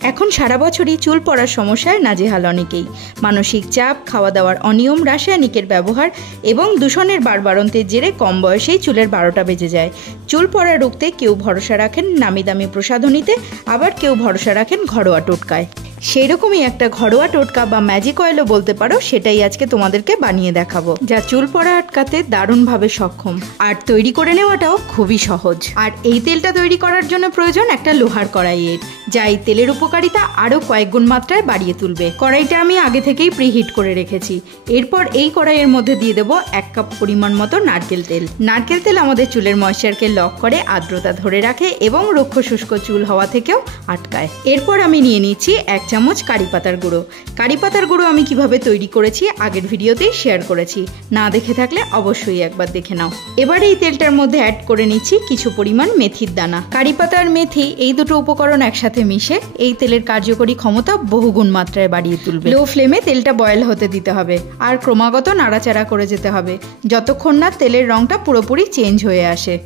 এখন সারা বছরই চুল পড়ার সমস্যায় নাজেহাল অনেকেই। মানসিক চাপ, খাওয়া দাওয়ার অনিয়ম, রাসায়নিকের ব্যবহার এবং দূষণের বাড়বাড়ন্তের জেরে কম বয়সেই চুলের 12টা বেজে যায়। চুল পড়া রুখতে কেউ ভরসা রাখেন নামি দামি প্রসাধনীতে, আবার কেউ ভরসা রাখেন ঘরোয়া টোটকায়। সেই রকমই একটা ঘরোয়া টোটকা বা ম্যাজিক অয়েলও বলতে পারো, সেটাই আজকে তোমাদেরকে বানিয়ে দেখাবো, যা চুল পড়া আটকাতে দারুণভাবে সক্ষম। আর তৈরি করে নেওয়াটাও খুবই সহজ। আর এই তেলটা তৈরি করার জন্য প্রয়োজন একটা লোহার কড়াইয়ের, যা এই তেলের উপকারিতা আরও কয়েক গুণ মাত্রায় বাড়িয়ে তুলবে। কড়াইটা আমি আগে থেকেই প্রিহিট করে রেখেছি। এরপর এই কড়াইয়ের মধ্যে দিয়ে দেবো 1 কাপ পরিমাণ মতো নারকেল তেল। নারকেল তেল আমাদের চুলের ময়েশ্চারকে লক করে, আর্দ্রতা ধরে রাখে এবং রুক্ষ শুষ্ক চুল হওয়া থেকেও আটকায়। এরপর আমি নিয়ে নিচ্ছি 1 চামচ কারি পাতার গুঁড়ো। কারি পাতার গুঁড়ো আমি কিভাবে তৈরি করেছি আগের ভিডিওতেই শেয়ার করেছি, না দেখে থাকলে অবশ্যই একবার দেখে নাও। এবার এই তেলটার মধ্যে অ্যাড করে নিচ্ছি কিছু পরিমাণ মেথির দানা। কারি পাতা আর মেথি এই দুটো উপকরণ একসাথে মিশে এই তেলের কার্যকরী ক্ষমতা বহুগুণ মাত্রায় বাড়িয়ে তুলবে। লো ফ্লেমে তেলটা বয়েল হতে দিতে হবে আর ক্রমাগত নাড়াচাড়া করে যেতে হবে যতক্ষণ না তেলের রংটা পুরোপুরি চেঞ্জ হয়ে আসে।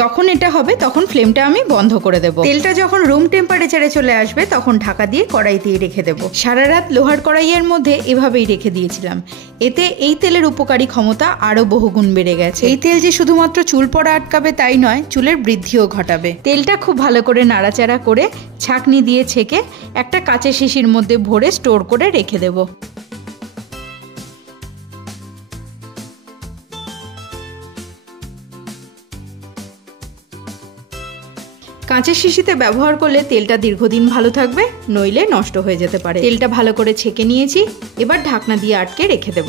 যখন এটা হবে তখন ফ্লেমটা আমি বন্ধ করে দেব। তেলটা যখন রুম টেম্পারেচারে চলে আসবে তখন ঢাকা দিয়ে কড়াইতেই রেখে দেব। সারা রাত লোহার কড়াইয়ের মধ্যে এভাবেই রেখে দিয়েছিলাম। এতে এই তেলের উপকারী ক্ষমতা আরও বহুগুণ বেড়ে গেছে। এই তেল যে শুধুমাত্র চুল পড়া আটকাবে তাই নয়, চুলের বৃদ্ধিও ঘটাবে। তেলটা খুব ভালো করে নাড়াচাড়া করে ছাঁকনি দিয়ে ছেঁকে একটা কাঁচের শিশির মধ্যে ভরে স্টোর করে রেখে দেব। কাঁচের শিশিতে ব্যবহার করলে তেলটা দীর্ঘদিন ভালো থাকবে, নইলে নষ্ট হয়ে যেতে পারে। তেলটা ভালো করে ছেঁকে নিয়েছি, এবার ঢাকনা দিয়ে আটকে রেখে দেব।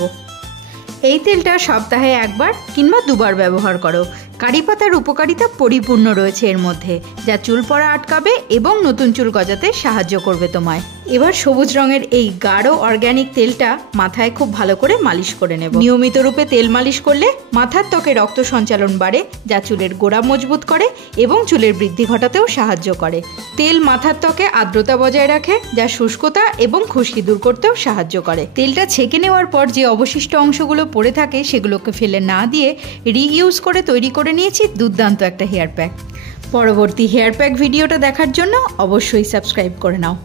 এই তেলটা সপ্তাহে 1 বার কিংবা 2 বার ব্যবহার করো। কারি পাতার উপকারিতা পরিপূর্ণ রয়েছে এর মধ্যে, যা চুল পড়া আটকাবে এবং নতুন চুল গজাতে সাহায্য করবে তোমায়। এবার সবুজ রঙের এই গাঢ় অর্গ্যানিক তেলটা মাথায় খুব ভালো করে মালিশ করে নেব। নিয়মিত রূপে তেল মালিশ করলে মাথার ত্বকে রক্ত সঞ্চালন বাড়ে, যা চুলের গোড়া মজবুত করে এবং চুলের বৃদ্ধি ঘটাতেও সাহায্য করে। তেল মাথার ত্বকে আর্দ্রতা বজায় রাখে, যা শুষ্কতা এবং খুশকি দূর করতেও সাহায্য করে। তেলটা ছেঁকে নেওয়ার পর যে অবশিষ্ট অংশগুলো পড়ে থাকে সেগুলোকে ফেলে না দিয়ে রিইউজ করে তৈরি করে নিয়েছি দুর্দান্ত একটা হেয়ার প্যাক। পরবর্তী হেয়ার প্যাক ভিডিওটা দেখার জন্য অবশ্যই সাবস্ক্রাইব করে নাও।